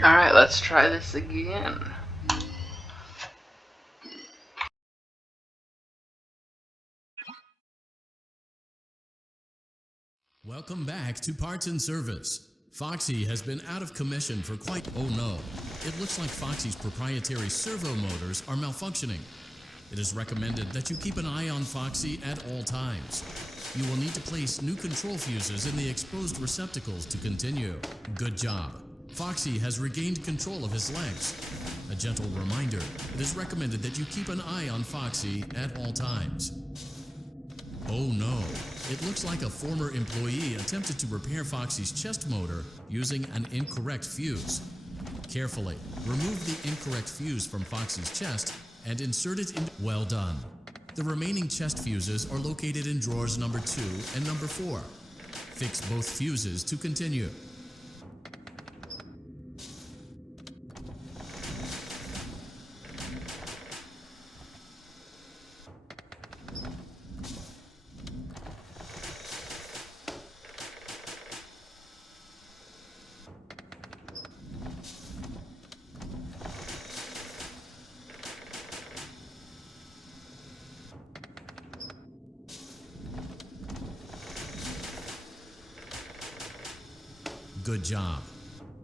Alright, let's try this again. Welcome back to Parts and Service. Foxy has been out of commission for quite... Oh no, it looks like Foxy's proprietary servo motors are malfunctioning. It is recommended that you keep an eye on Foxy at all times. You will need to place new control fuses in the exposed receptacles to continue. Good job. Foxy has regained control of his legs. A gentle reminder, it is recommended that you keep an eye on Foxy at all times. Oh no, it looks like a former employee attempted to repair Foxy's chest motor using an incorrect fuse. Carefully, remove the incorrect fuse from Foxy's chest and insert it in. Well done. The remaining chest fuses are located in drawers number 2 and number 4. Fix both fuses to continue. Good job.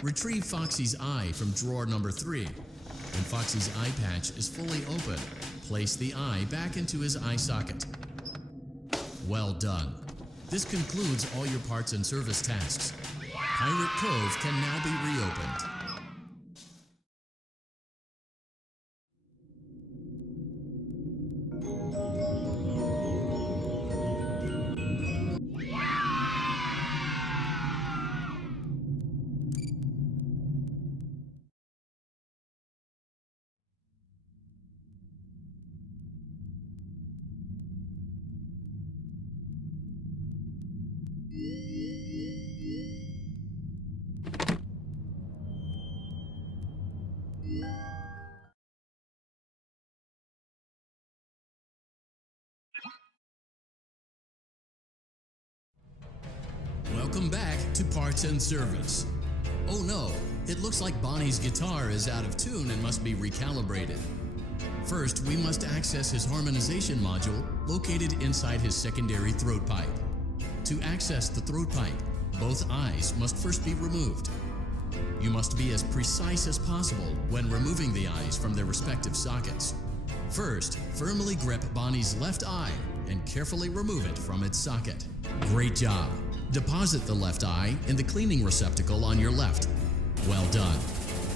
Retrieve Foxy's eye from drawer number 3. When Foxy's eye patch is fully open, place the eye back into his eye socket. Well done. This concludes all your parts and service tasks. Pirate Cove can now be reopened. Welcome back to Parts and Service. Oh no, it looks like Bonnie's guitar is out of tune and must be recalibrated. First, we must access his harmonization module located inside his secondary throat pipe. To access the throat pipe, both eyes must first be removed. You must be as precise as possible when removing the eyes from their respective sockets. First, firmly grip Bonnie's left eye and carefully remove it from its socket. Great job. Deposit the left eye in the cleaning receptacle on your left. Well done.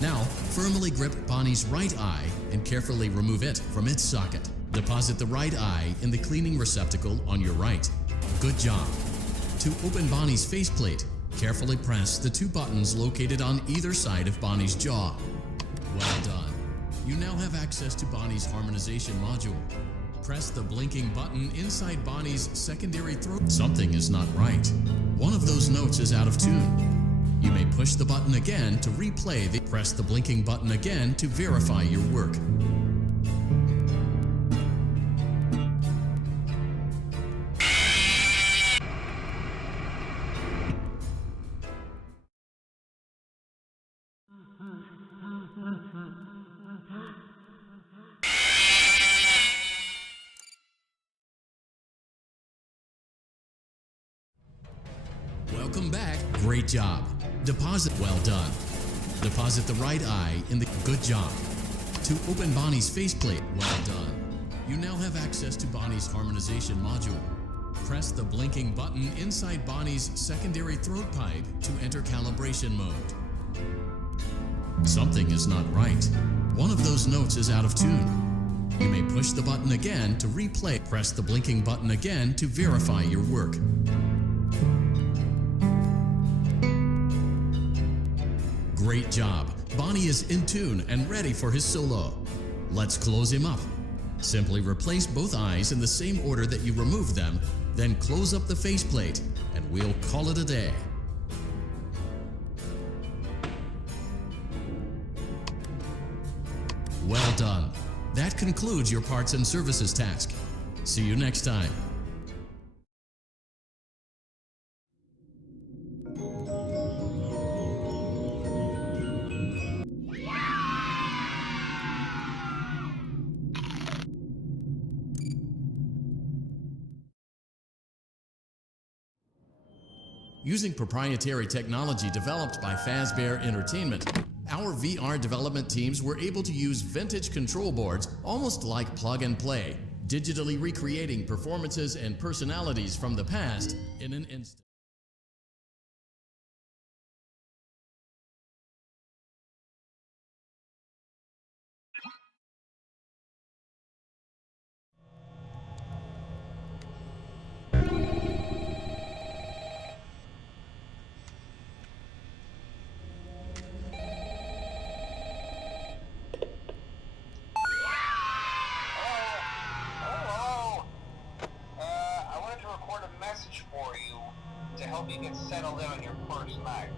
Now, firmly grip Bonnie's right eye and carefully remove it from its socket. Deposit the right eye in the cleaning receptacle on your right. Good job. To open Bonnie's faceplate, carefully press the 2 buttons located on either side of Bonnie's jaw. Well done. You now have access to Bonnie's harmonization module. Press the blinking button inside Bonnie's secondary throat. Something is not right. One of those notes is out of tune. You may push the button again to replay the. Press the blinking button again to verify your work. Welcome back. Great job. Deposit. Well done. Deposit the right eye in the. Good job. To open Bonnie's faceplate. Well done. You now have access to Bonnie's harmonization module. Press the blinking button inside Bonnie's secondary throat pipe to enter calibration mode. Something is not right. One of those notes is out of tune. You may push the button again to replay. Press the blinking button again to verify your work. Great job. Bonnie is in tune and ready for his solo. Let's close him up. Simply replace both eyes in the same order that you removed them, then close up the faceplate, and we'll call it a day. Well done. That concludes your parts and services task. See you next time. Using proprietary technology developed by Fazbear Entertainment, our VR development teams were able to use vintage control boards almost like plug and play, digitally recreating performances and personalities from the past in an instant. To help you get settled in on your first night.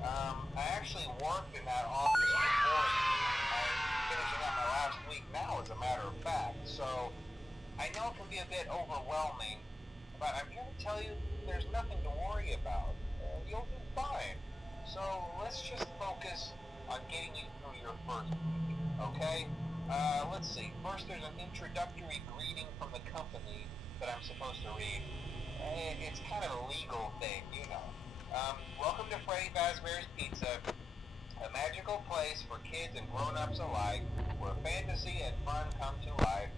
I actually worked in that office before you. I'm finishing up my last week now, as a matter of fact, so I know it can be a bit overwhelming, but I'm here to tell you there's nothing to worry about. You'll do fine. So let's just focus on getting you through your first week, okay? Let's see. First, there's an introductory greeting from the company that I'm supposed to read. It's kind of a legal thing, you know. Welcome to Freddy Fazbear's Pizza, a magical place for kids and grown-ups alike, where fantasy and fun come to life.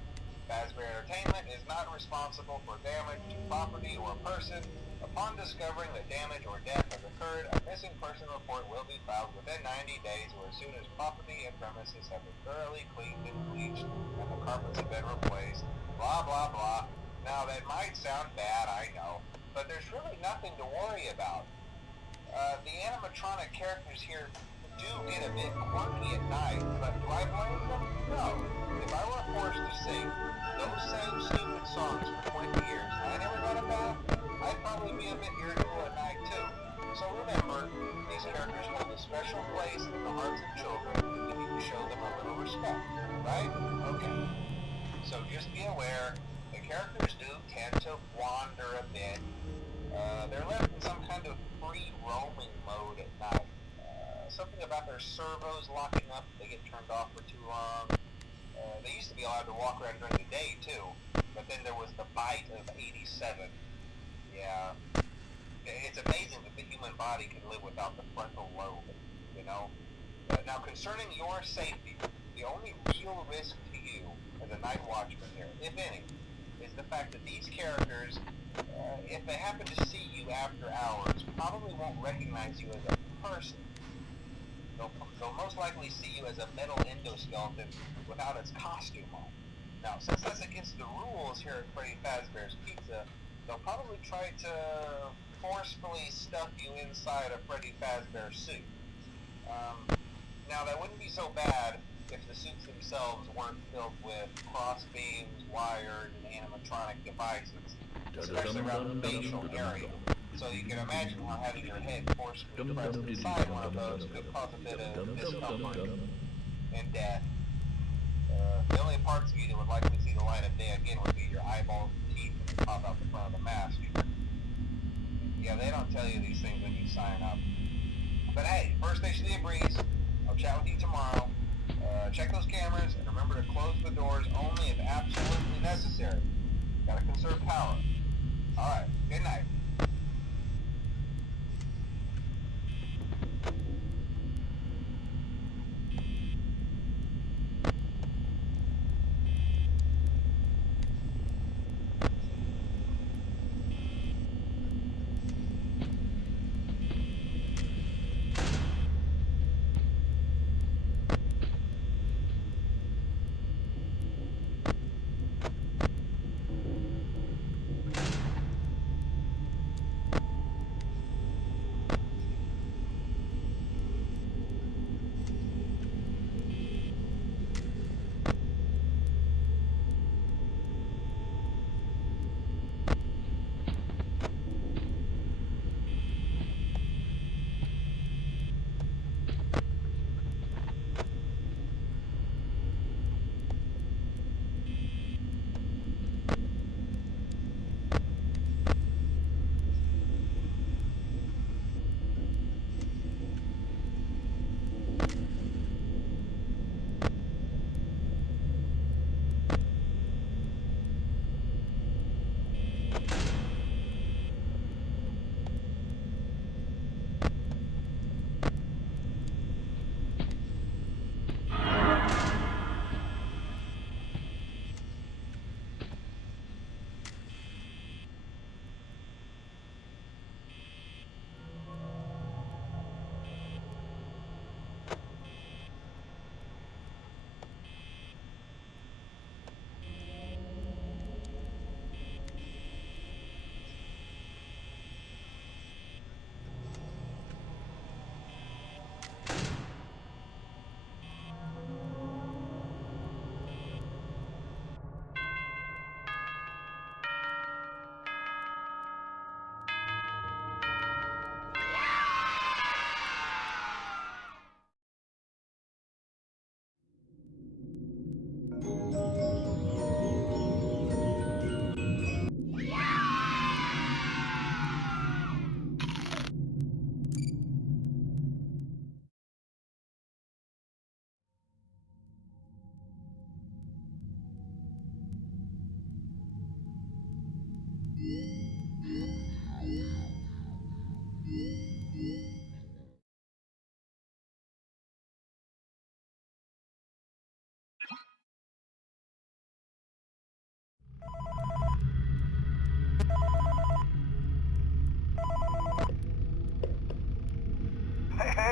Fazbear Entertainment is not responsible for damage to property or person. Upon discovering that damage or death has occurred, a missing person report will be filed within 90 days or as soon as property and premises have been thoroughly cleaned and bleached and the carpets have been replaced. Blah, blah, blah. Now, that might sound bad, I know, but there's really nothing to worry about. The animatronic characters here do get a bit quirky at night, but do I blame them? No. If I were forced to sing those same stupid songs for 20 years and I never got a bath, I'd probably be a bit irritable at night, too. So remember, these characters hold a special place in the hearts of children if you can show them a little respect, right? Okay. So just be aware, the characters do tend to wander a bit. They're left in some kind of free roaming mode at night. Something about their servos locking up if they get turned off for too long. They used to be allowed to walk around during the day too, but then there was the bite of 87. Yeah. It's amazing that the human body can live without the frontal lobe, you know? Now concerning your safety, the only real risk to you as a night watchman here, if any, is the fact that these characters, if they happen to see you after hours, probably won't recognize you as a person. They'll most likely see you as a metal endoskeleton without its costume on. Now, since that's against the rules here at Freddy Fazbear's Pizza, they'll probably try to forcefully stuff you inside a Freddy Fazbear suit. Now, that wouldn't be so bad if the suits themselves weren't filled with cross beams, wires, and animatronic devices, especially around the facial area. So you can imagine how having your head forcefully pressed inside one of those could cause a bit of discomfort and death. The only parts of you that would likely see the light of day again would be your eyeballs and teeth when they pop out the front of the mask. Yeah, they don't tell you these things when you sign up. But hey, first station of the breeze. I'll chat with you tomorrow. Check those cameras and remember to close the doors only if absolutely necessary. Gotta conserve power. Alright, good night.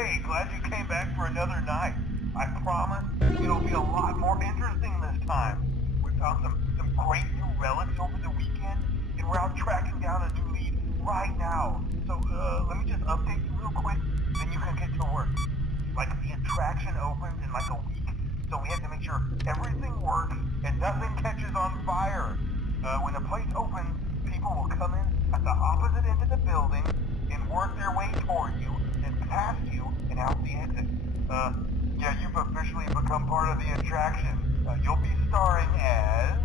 Hey, glad you came back for another night. I promise it'll be a lot more interesting this time. We found some great new relics over the weekend, and we're out tracking down a new lead right now. So, let me just update you real quick, then you can get to work. Like, the attraction opens in like a week, so we have to make sure everything works and nothing catches on fire. When the place opens, people will come in at the opposite end of the building and work their way toward you and past you and out the exit. Yeah, you've officially become part of the attraction. You'll be starring as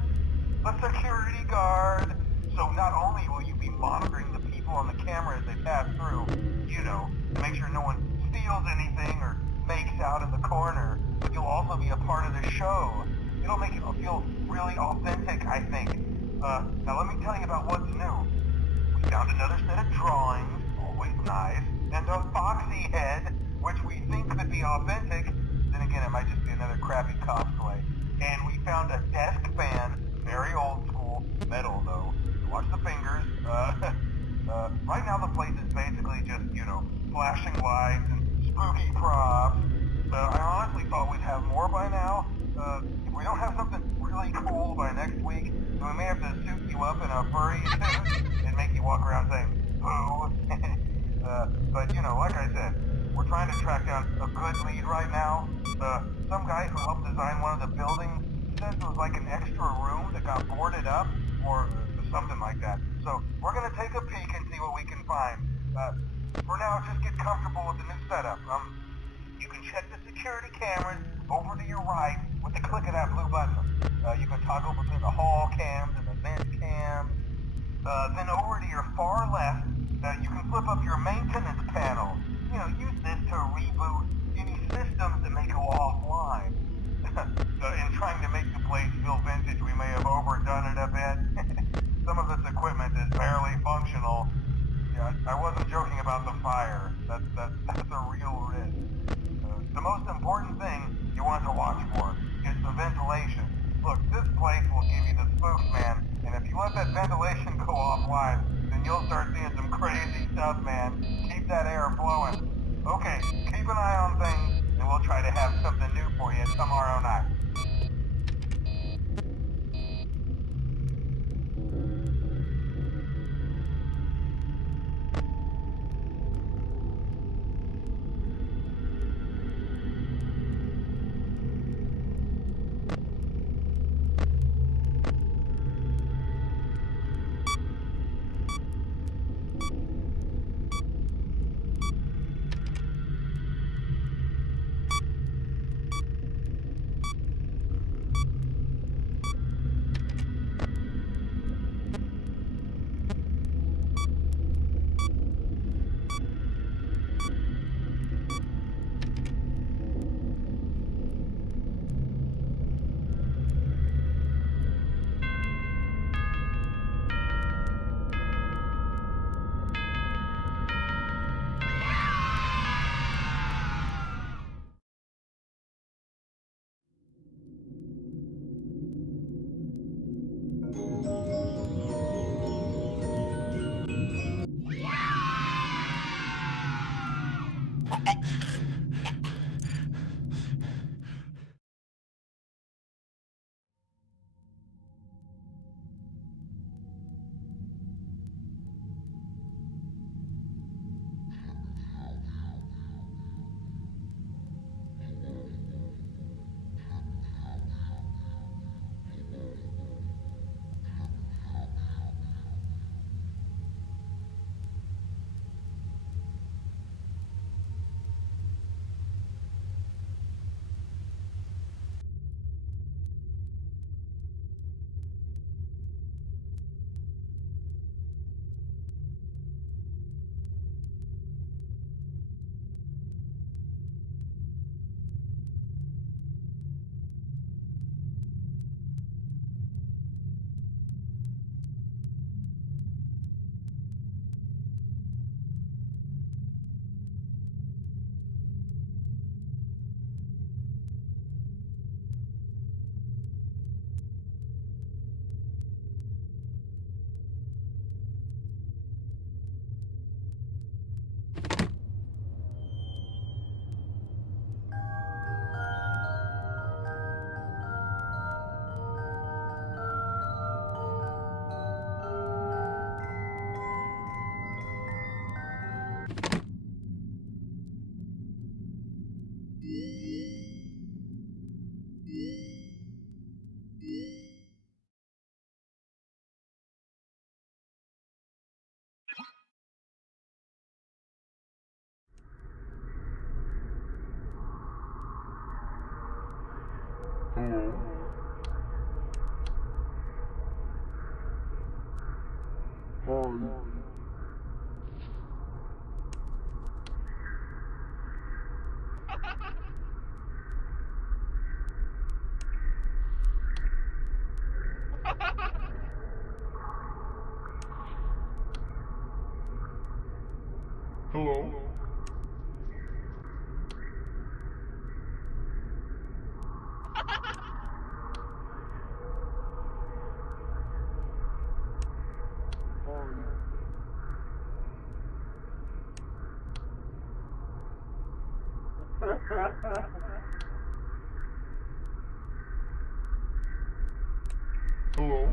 the security guard. So not only will you be monitoring the people on the camera as they pass through, you know, to make sure no one steals anything or makes out in the corner, but you'll also be a part of the show. It'll make it feel really authentic, I think. Now let me tell you about what's new. We found another set of drawings, always nice, and a Foxy head, which we think could be authentic. Then again, it might just be another crappy cosplay. And we found a desk fan, very old school, metal though. Watch the fingers. Right now the place is basically just, you know, flashing lights and spooky props. I honestly thought we'd have more by now. If we don't have something really cool by next week, then we may have to suit you up in a furry suit and make you walk around saying, boo. But, you know, like I said, we're trying to track down a good lead right now. Some guy who helped design one of the buildings says it was like an extra room that got boarded up, or something like that. So, we're gonna take a peek and see what we can find. For now, just get comfortable with the new setup. You can check the security cameras over to your right with the click of that blue button. You can toggle between the hall cams and the vent cams. Then over to your far left, you can flip up your maintenance panel. You know, use this to reboot any systems that may go offline. In trying to make the place feel vintage, we may have overdone it a bit. Some of this equipment is barely functional. Yeah, I wasn't joking about the fire. That's a real risk. The most important thing you want to watch for is the ventilation. Look, this place will give you the spooks, man. And if you let that ventilation go offline, then you'll start seeing some crazy stuff, man. Keep that air flowing. Okay, keep an eye on things, and we'll try to have something new for you tomorrow night. Hello? Hi. Hello? Hello?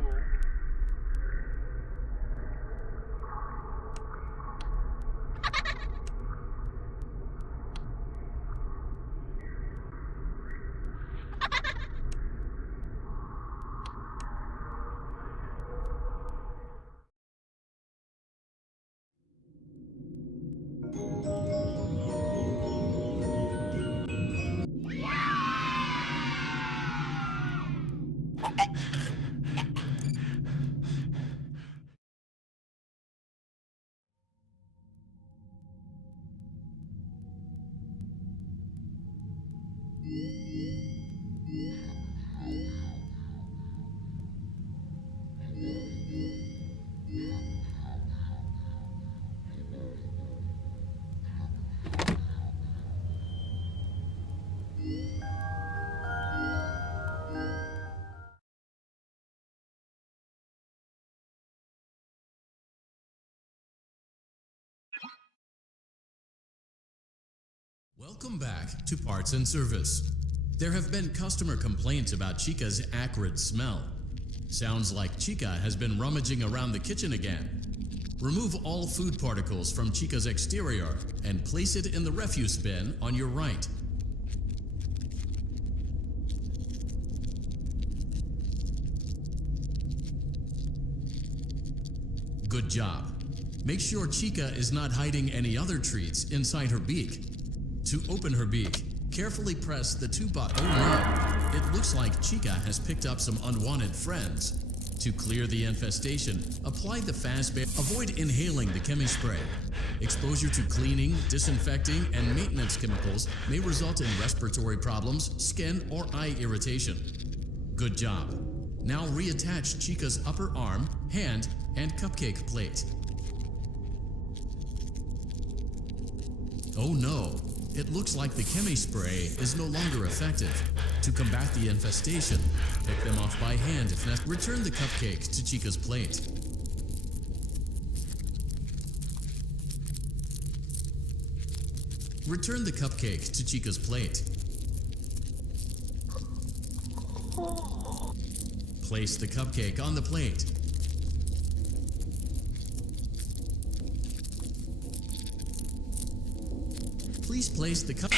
Welcome back to Parts and Service. There have been customer complaints about Chica's acrid smell. Sounds like Chica has been rummaging around the kitchen again. Remove all food particles from Chica's exterior and place it in the refuse bin on your right. Good job. Make sure Chica is not hiding any other treats inside her beak. To open her beak, carefully press the two buttons. Oh no! It looks like Chica has picked up some unwanted friends. To clear the infestation, apply the FazCoin. Avoid inhaling the chemi spray. Exposure to cleaning, disinfecting, and maintenance chemicals may result in respiratory problems, skin, or eye irritation. Good job. Now reattach Chica's upper arm, hand, and cupcake plate. Oh no! It looks like the chemi spray is no longer effective. To combat the infestation, pick them off by hand if necessary. Return the cupcake to Chica's plate. Return the cupcake to Chica's plate. Place the cupcake on the plate. Please place the cup.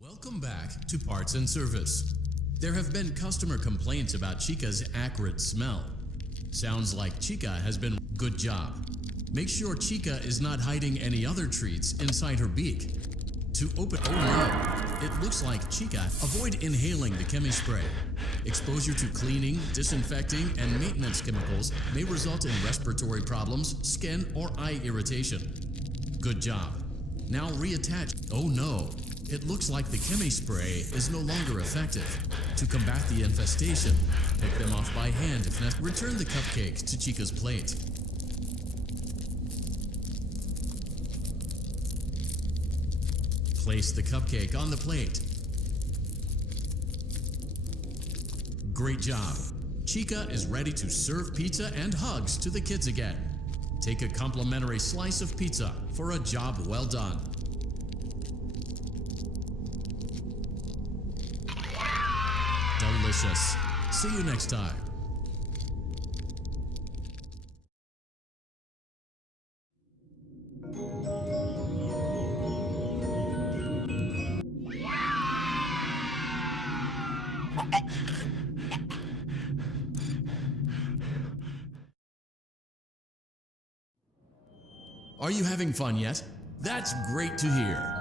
Welcome back to Parts and Service. There have been customer complaints about Chica's acrid smell. Sounds like Chica has been. Good job. Make sure Chica is not hiding any other treats inside her beak. To open. Oh no! It looks like Chica. Avoid inhaling the chemi spray. Exposure to cleaning, disinfecting, and maintenance chemicals may result in respiratory problems, skin, or eye irritation. Good job. Now reattach. Oh no! It looks like the chemi spray is no longer effective. To combat the infestation, pick them off by hand if necessary. Return the cupcake to Chica's plate. Place the cupcake on the plate. Great job. Chica is ready to serve pizza and hugs to the kids again. Take a complimentary slice of pizza for a job well done. Delicious. See you next time. Are you having fun yet? That's great to hear.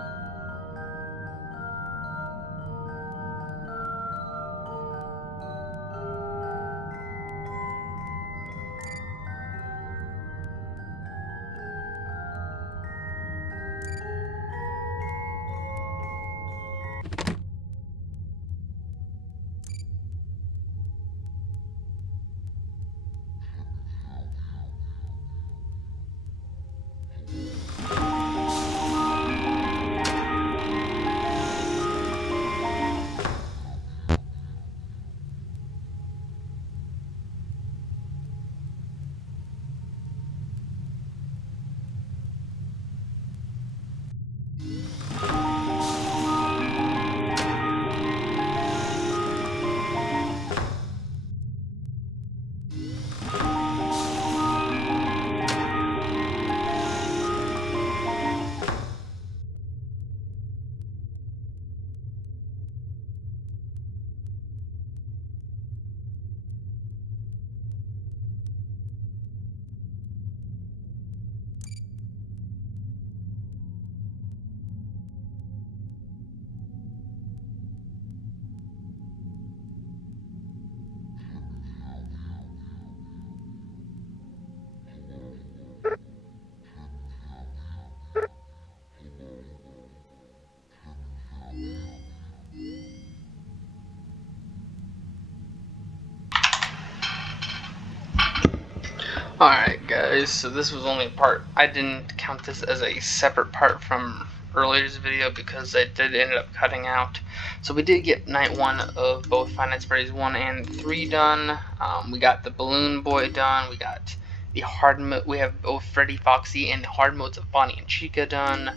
Alright guys, so this was only a part. I didn't count this as a separate part from earlier's video because I did end up cutting out. So we did get night 1 of both Five Nights at Freddy's 1 and 3 done. We got the Balloon Boy done. We got the hard mode. We have both Freddy, Foxy, and the hard modes of Bonnie and Chica done.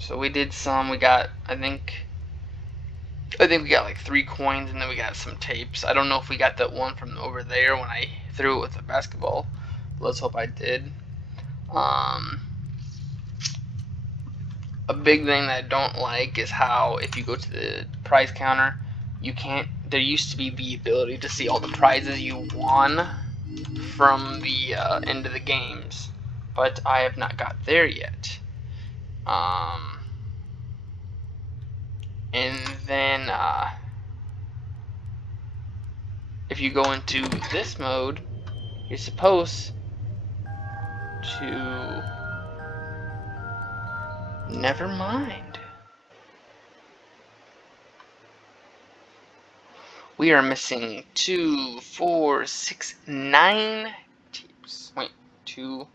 So we did some. We got, I think we got like 3 coins, and then we got some tapes. I don't know if we got that one from over there when I threw it with a basketball. Let's hope I did. A big thing that I don't like is how if you go to the prize counter, you can't. There used to be the ability to see all the prizes you won from the end of the games, but I have not got there yet. And then if you go into this mode, you're supposed to... Never mind. We are missing 2, 4, 6, 9 tapes. Wait, 2,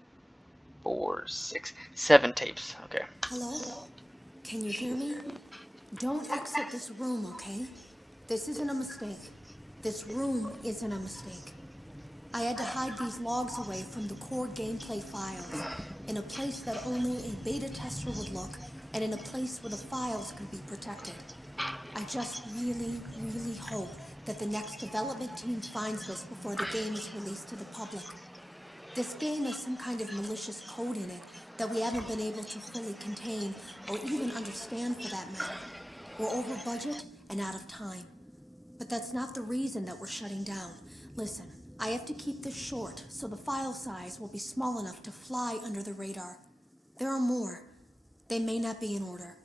4, 6, 7 tapes. Okay. Hello? Can you hear me? Don't exit this room, okay? This isn't a mistake. This room isn't a mistake. I had to hide these logs away from the core gameplay files, in a place that only a beta tester would look, and in a place where the files could be protected. I just really, really hope that the next development team finds this before the game is released to the public. This game has some kind of malicious code in it that we haven't been able to fully contain or even understand for that matter. We're over budget and out of time. But that's not the reason that we're shutting down. Listen, I have to keep this short so the file size will be small enough to fly under the radar. There are more. They may not be in order.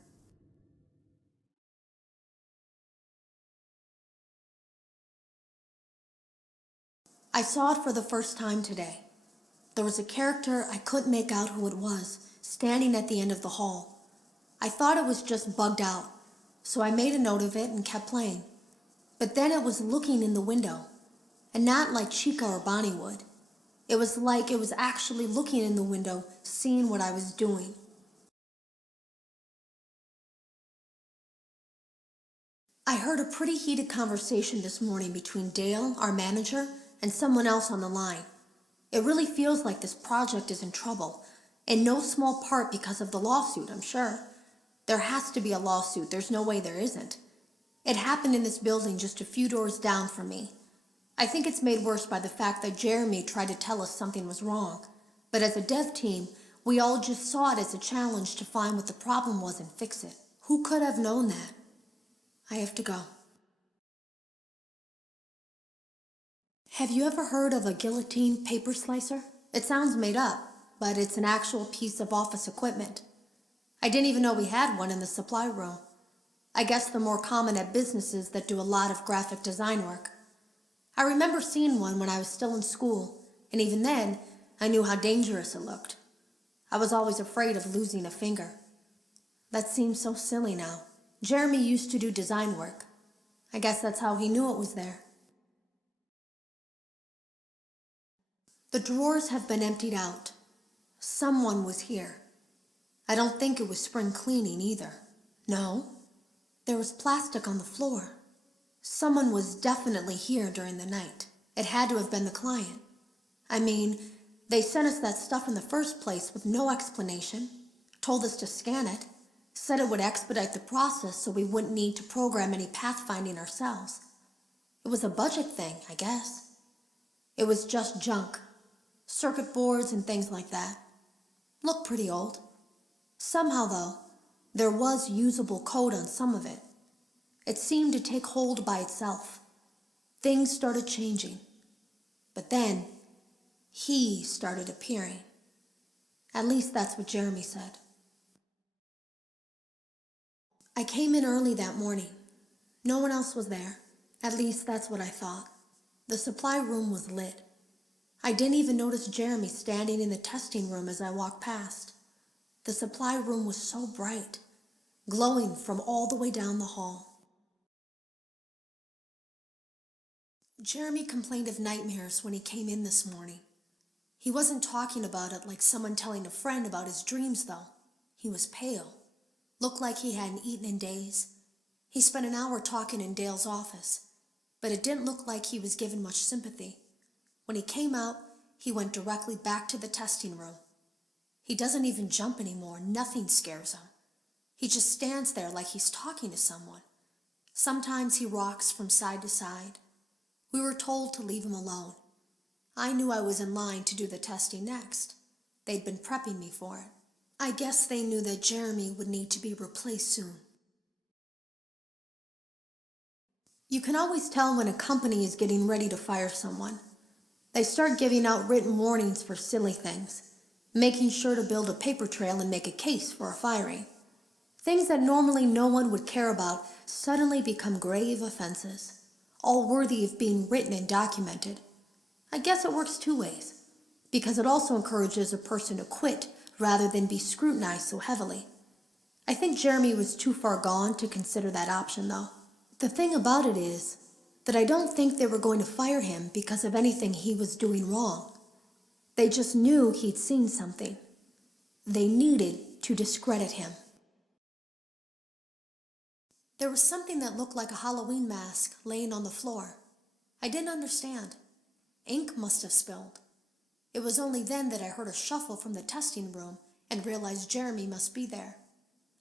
I saw it for the first time today. There was a character I couldn't make out who it was, standing at the end of the hall. I thought it was just bugged out, so I made a note of it and kept playing. But then it was looking in the window, and not like Chica or Bonnie would. It was like it was actually looking in the window, seeing what I was doing. I heard a pretty heated conversation this morning between Dale, our manager, and someone else on the line. It really feels like this project is in trouble, in no small part because of the lawsuit, I'm sure. There has to be a lawsuit, there's no way there isn't. It happened in this building just a few doors down from me. I think it's made worse by the fact that Jeremy tried to tell us something was wrong. But as a dev team, we all just saw it as a challenge to find what the problem was and fix it. Who could have known that? I have to go. Have you ever heard of a guillotine paper slicer? It sounds made up, but it's an actual piece of office equipment. I didn't even know we had one in the supply room. I guess they're more common at businesses that do a lot of graphic design work. I remember seeing one when I was still in school, and even then, I knew how dangerous it looked. I was always afraid of losing a finger. That seems so silly now. Jeremy used to do design work. I guess that's how he knew it was there. The drawers have been emptied out. Someone was here. I don't think it was spring cleaning either. No, there was plastic on the floor. Someone was definitely here during the night. It had to have been the client. I mean, they sent us that stuff in the first place with no explanation, told us to scan it, said it would expedite the process so we wouldn't need to program any pathfinding ourselves. It was a budget thing, I guess. It was just junk. Circuit boards and things like that. Looked pretty old. Somehow, though, there was usable code on some of it. It seemed to take hold by itself. Things started changing. But then, he started appearing. At least that's what Jeremy said. I came in early that morning. No one else was there. At least that's what I thought. The supply room was lit. I didn't even notice Jeremy standing in the testing room as I walked past. The supply room was so bright, glowing from all the way down the hall. Jeremy complained of nightmares when he came in this morning. He wasn't talking about it like someone telling a friend about his dreams, though. He was pale, looked like he hadn't eaten in days. He spent an hour talking in Dale's office, but it didn't look like he was given much sympathy. When he came out, he went directly back to the testing room. He doesn't even jump anymore. Nothing scares him. He just stands there like he's talking to someone. Sometimes he rocks from side to side. We were told to leave him alone. I knew I was in line to do the testing next. They'd been prepping me for it. I guess they knew that Jeremy would need to be replaced soon. You can always tell when a company is getting ready to fire someone. They start giving out written warnings for silly things, making sure to build a paper trail and make a case for a firing. Things that normally no one would care about suddenly become grave offenses, all worthy of being written and documented. I guess it works two ways, because it also encourages a person to quit rather than be scrutinized so heavily. I think Jeremy was too far gone to consider that option, though. The thing about it is that I don't think they were going to fire him because of anything he was doing wrong. They just knew he'd seen something. They needed to discredit him. There was something that looked like a Halloween mask laying on the floor. I didn't understand. Ink must have spilled. It was only then that I heard a shuffle from the testing room and realized Jeremy must be there.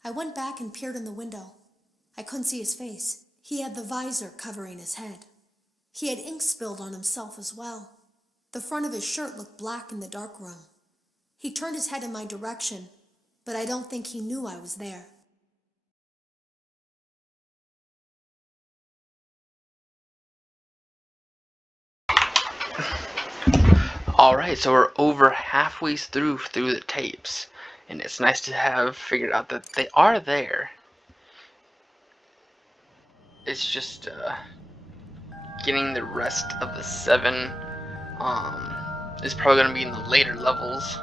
I went back and peered in the window. I couldn't see his face. He had the visor covering his head. He had ink spilled on himself as well. The front of his shirt looked black in the dark room. He turned his head in my direction, but I don't think he knew I was there. Alright, so we're over halfway through the tapes, and it's nice to have figured out that they are there. It's just getting the rest of the 7 is probably going to be in the later levels.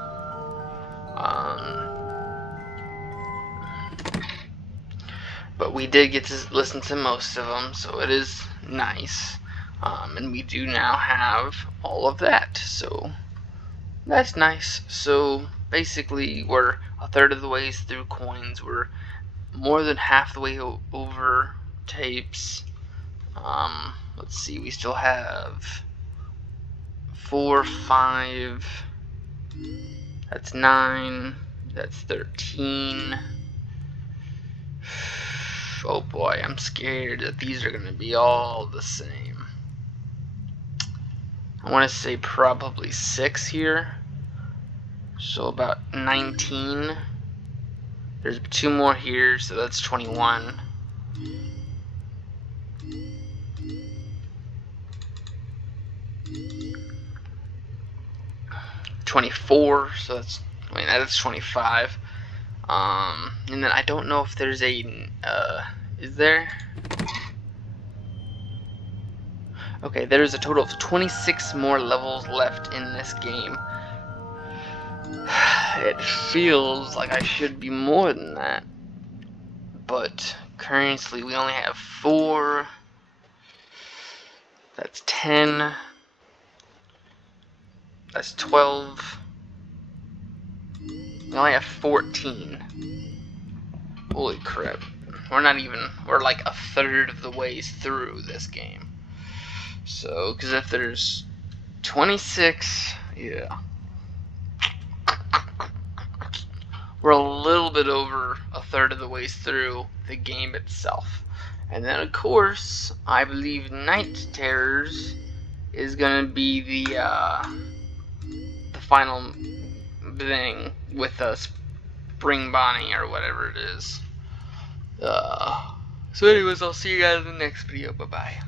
But we did get to listen to most of them, so it is nice. And we do now have all of that, so that's nice. So basically we're a third of the ways through coins. We're more than half the way over tapes. Let's see, we still have 4, 5, that's 9, that's 13. Oh boy, I'm scared that these are going to be all the same. I want to say probably 6 here, so about 19. There's 2 more here, so that's 21. 24, so that's, I mean, that's 25. And then I don't know if there's a, is there? Okay, there's a total of 26 more levels left in this game. It feels like I should be more than that, but currently we only have 4. That's 10. That's 12. We only have 14. Holy crap. We're like a third of the ways through this game. So, because if there's 26, yeah. We're a little bit over a third of the ways through the game itself. And then, of course, I believe Night Terrors is going to be the final thing with Spring Bonnie or whatever it is. So anyways, I'll see you guys in the next video. Bye-bye.